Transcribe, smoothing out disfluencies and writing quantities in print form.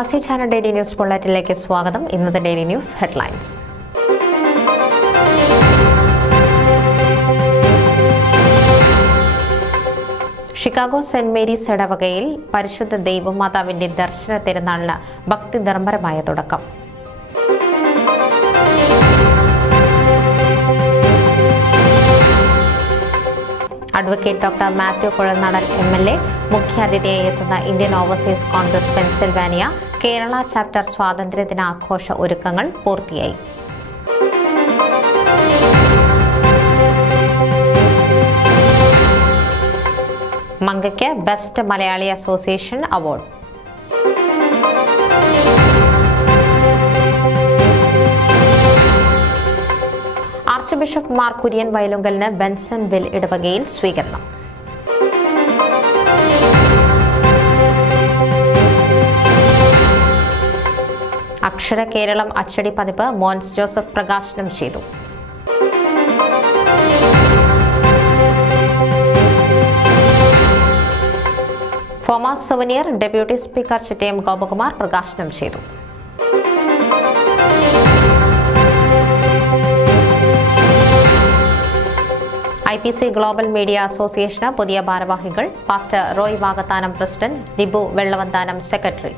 പ്രവാസി channel daily news ബുള്ളറ്റിനിലേക്ക് സ്വാഗതം. ഇന്നത്തെ daily news headlines. Chicago Saint Mary's ഇടവകയിൽ പരിശുദ്ധ ദൈവമാതാവിന്റെ ദർശന തിരുനാളിന് ഭക്തി നിർഭരമായ തുടക്കം. Advocate doctor Mathew Kuzhalnadan MLA മുഖ്യാതിഥിയായി എത്തുന്ന Indian Overseas Congress Pennsylvania Kerala chapter സ്വാതന്ത്ര്യദിനാഘോഷ ഒരുക്കങ്ങൾ പൂർത്തിയായി. മങ്കയ്ക്ക് best Malayali association award. Archbishop Mar Kurian വയലുങ്കലിന് ബെൻസൺവിൽ ഇടവകയിൽ സ്വീകരണം. അക്ഷര കേരളം അച്ചടി പതിപ്പ് മോൻസ് ജോസഫ് പ്രകാശനം ചെയ്തു. FOMAA's souvenir deputy speaker Chittayam Gopakumar പ്രകാശനം ചെയ്തു. IPC ഗ്ലോബൽ മീഡിയ അസോസിയേഷന് പുതിയ ഭാരവാഹികൾ. Pastor Roy Vakathanam president, Libu Vellavanthanam secretary.